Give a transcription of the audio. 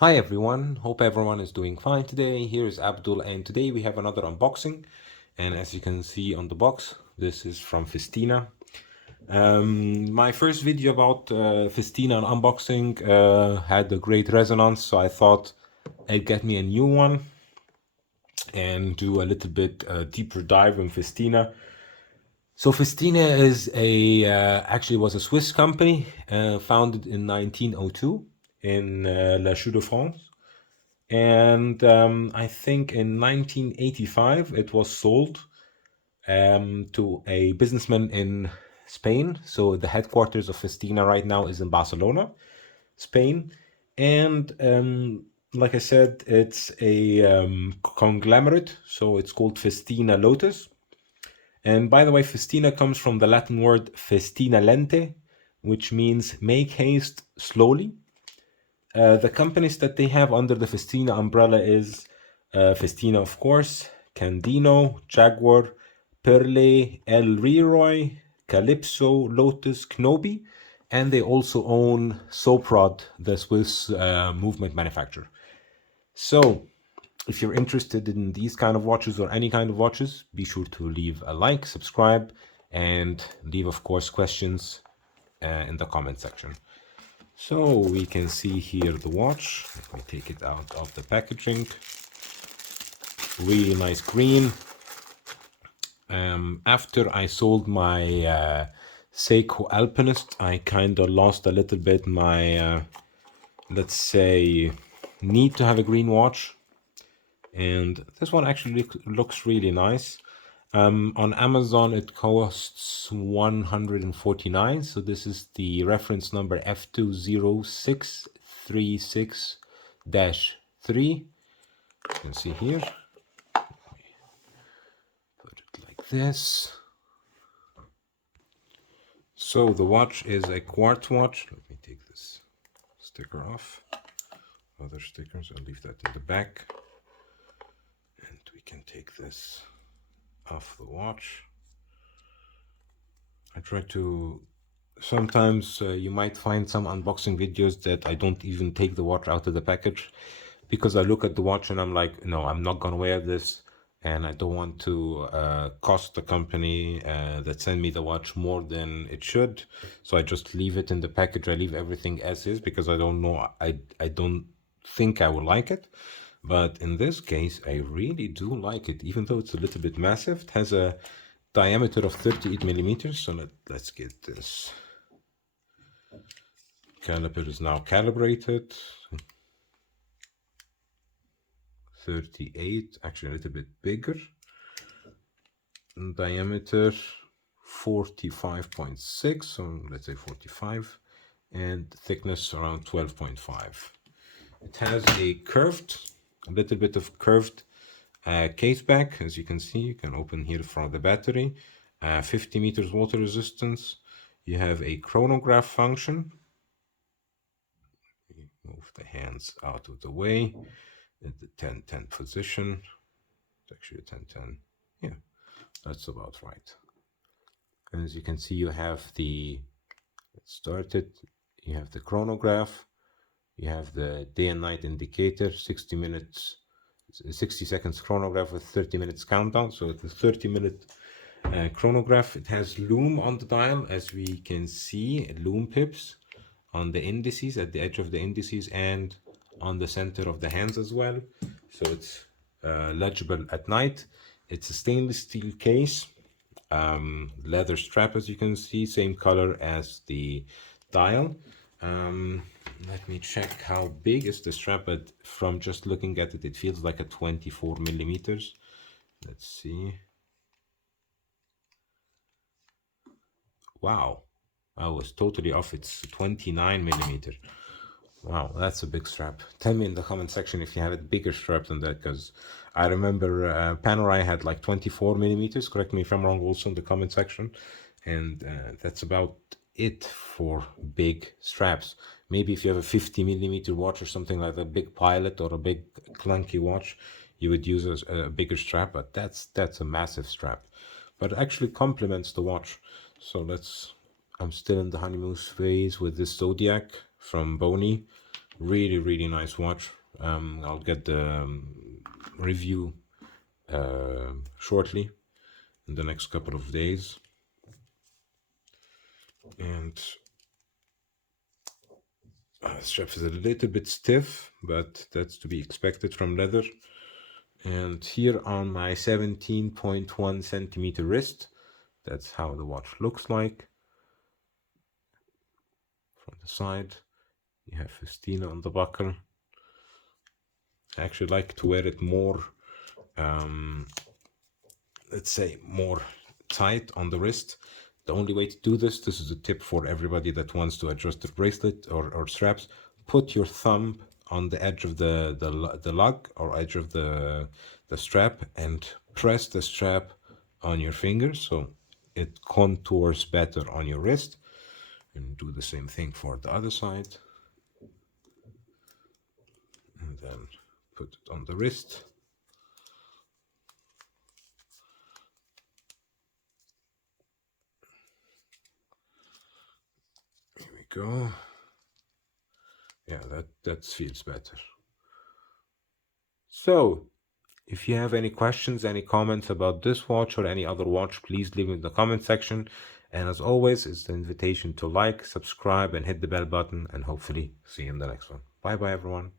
Hi everyone, hope everyone is doing fine today. Here is Abdul, and today we have another unboxing. And as you can see on the box, this is from Festina. My first video about Festina unboxing had a great resonance, so I thought I'd get me a new one and do a little bit deeper dive in Festina. So Festina is actually was a Swiss company founded in 1902 in La Chaux de France. And I think in 1985 it was sold to a businessman in Spain. So the headquarters of Festina right now is in Barcelona, Spain. And like I said, it's a conglomerate. So it's called Festina Lotus. And by the way, Festina comes from the Latin word festina lente, which means make haste slowly. The companies that they have under the Festina umbrella is Festina, of course, Candino, Jaguar, Perle, El Leroy, Calypso, Lotus, Knobi, and they also own Soprod, the Swiss movement manufacturer. So, if you're interested in these kind of watches or any kind of watches, be sure to leave a like, subscribe, and leave, of course, questions in the comment section. So we can see here the watch. Let me take it out of the packaging. Really nice green. After I sold my Seiko Alpinist, I kind of lost a little bit my, let's say, need to have a green watch. And this one actually looks really nice. On Amazon, it costs 149. So this is the reference number F206363-3. You can see here. Put it like this. So the watch is a quartz watch. Let me take this sticker off. Other stickers, I'll leave that in the back. And we can take this off the watch. I try to, sometimes you might find some unboxing videos that I don't even take the watch out of the package because I look at the watch and I'm like, no, I'm not gonna wear this, and I don't want to cost the company that sent me the watch more than it should. So I just leave it in the package. I leave everything as is because I don't know, I don't think I will like it. But in this case, I really do like it, even though it's a little bit massive. It has a diameter of 38 millimeters. So let's get this. Caliper is now calibrated. 38, actually a little bit bigger. Diameter 45.6, so let's say 45, and thickness around 12.5. It has a little bit of curved case back. As you can see, you can open here from the battery. 50 meters water resistance. You have a chronograph function. Move the hands out of the way. In the 10-10 position. It's actually a 10-10. Yeah, that's about right. And as you can see, you have the, let's start it. You have the chronograph. You have the day and night indicator, 60 seconds chronograph with 30 minutes countdown. So it's a 30-minute chronograph. It has lume on the dial, as we can see, lume pips on the indices, at the edge of the indices, and on the center of the hands as well. So it's legible at night. It's a stainless steel case, leather strap, as you can see, same color as the dial. Let me check how big is the strap, but from just looking at it, it feels like a 24 millimeters. Let's see. Wow, I was totally off. It's 29 millimeter. Wow, that's a big strap. Tell me in the comment section if you have a bigger strap than that, because I remember Panerai had like 24 millimeters. Correct me if I'm wrong also in the comment section. And that's about it for big straps. Maybe if you have a 50 millimeter watch or something like a big Pilot or a big clunky watch, you would use a bigger strap, but that's a massive strap. But it actually complements the watch. So I'm still in the honeymoon phase with this Zodiac from Boney. Really nice watch. I'll get the review shortly in the next couple of days. And the strap is a little bit stiff, but that's to be expected from leather. And here on my 17.1 centimeter wrist, that's how the watch looks like. From the side, you have Festina on the buckle. I actually like to wear it more, let's say, more tight on the wrist. The only way to do this is a tip for everybody that wants to adjust the bracelet or straps. Put your thumb on the edge of the lug or edge of the strap and press the strap on your finger so it contours better on your wrist. And do the same thing for the other side. And then put it on the wrist. Here we go. Yeah, that feels better. So, if you have any questions, any comments about this watch or any other watch, please leave it in the comment section. And as always, it's the invitation to like, subscribe, and hit the bell button, and hopefully see you in the next one. Bye bye, everyone.